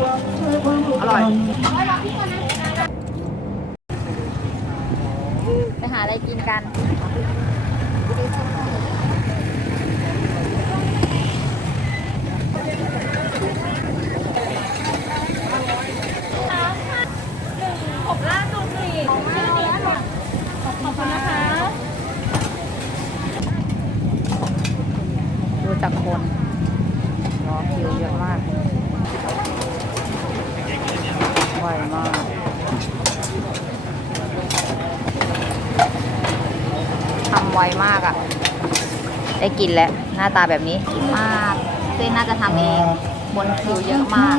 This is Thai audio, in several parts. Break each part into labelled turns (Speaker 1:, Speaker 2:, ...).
Speaker 1: อร่อย
Speaker 2: ไปหาอะไรกินกัน ดูจากคนรอคิวเยอะมาก อยมาก ทำไวมากอะ่ะ ได้กินแล้ว หน้าตาแบบนี้ มาก เส้นน่าจะทำเอง บนคิวเยอะมาก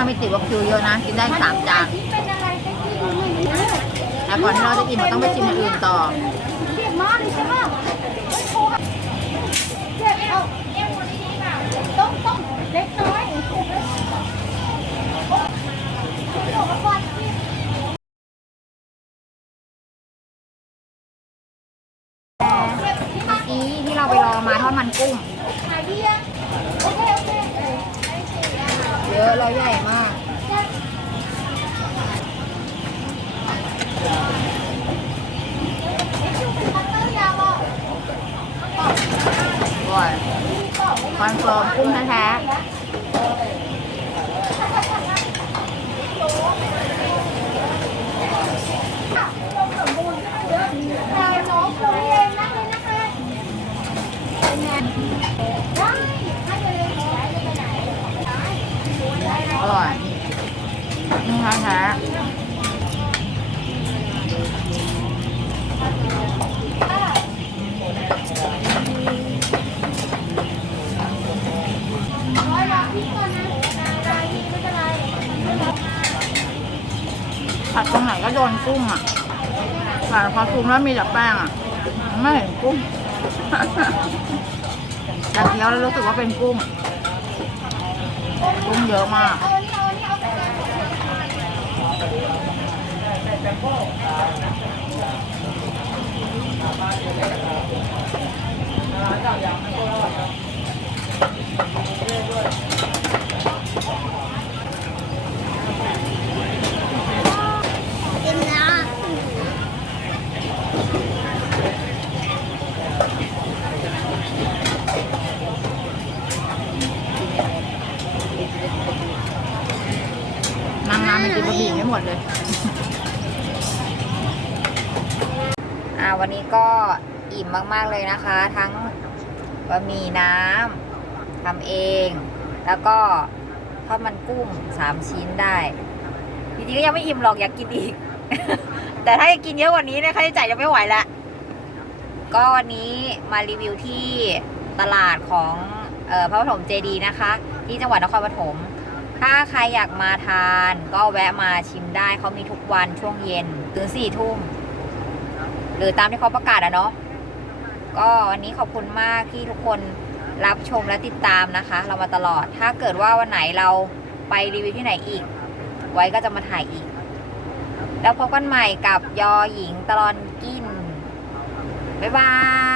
Speaker 2: ถ้าไม่ติดว่าคิวเยอะนะกินได้สามจานแต่ก่อนที่เราจะกินเราต้องไปชิมอย่างอื่นต่อ
Speaker 3: เจ็บมากเลยใช่ไหมเจ็บเอาเอ็มคนนี้แบบต้องต้องเล็กน้อยเจ็บที่
Speaker 2: เมื่อกี้ที่เราไปรอมาทอดมันกุ้ง
Speaker 3: ขายดีอะโอเคโอเค
Speaker 2: เย อะแล้วใหญ่มาก
Speaker 3: คัตเตอร์ยาวอะ
Speaker 2: อยคอนเฟิร์มกุ้งแท้ๆ
Speaker 3: แต่น้องคุยเองนั่งเลยนะคะได้ให้ไปเลยย้ายจะไปไหน
Speaker 2: อร่อย นี่แท้ๆ
Speaker 3: ร้อยละพี่ก่อนนะได้พี่ไม่เป็นไร
Speaker 2: ผัดตรงไหนก็โดนกุ้งอะแต่พอซุมแล้วมีแต่แป้งอะ ไม่เห็นกุ้งแต่เคี้ยวแล้วรู้สึกว่าเป็นกุ้ง กุ้งเยอะมาก
Speaker 3: เอาอันนี้เอาอันนี้เอาไปเลย
Speaker 2: นางงามเป็นกินบะหมี่ไม่หมดเลย อ่า วันนี้ก็อิ่มมากๆเลยนะคะ ทั้งบะหมี่น้ำทำเอง แล้วก็ทอดมันกุ้งสามชิ้นได้จริงๆก็ยังไม่อิ่มหรอกอยากกินอีก แต่ถ้าจะกินเยอะกว่านี้เนี่ยค่าใช้จ่ายจะไม่ไหวล้วก็วันนี้มารีวิวที่ตลาดของออพระปฐมเจดีนะคะ ที่จังหวัดนครปฐมถ้าใครอยากมาทานก็แวะมาชิมได้เขามีทุกวันช่วงเย็นถึงสี่ทุ่ม หรือตามที่เขาประกาศอะเนาะก็วันนี้ขอบคุณมากที่ทุกคนรับชมและติดตามนะคะ เรามาตลอดถ้าเกิดว่าวันไหนเราไปรีวิวที่ไหนอีก ไว้ก็จะมาถ่ายอีก แล้วพบกันใหม่กับยอหญิงตลอนกิน บ๊ายบาย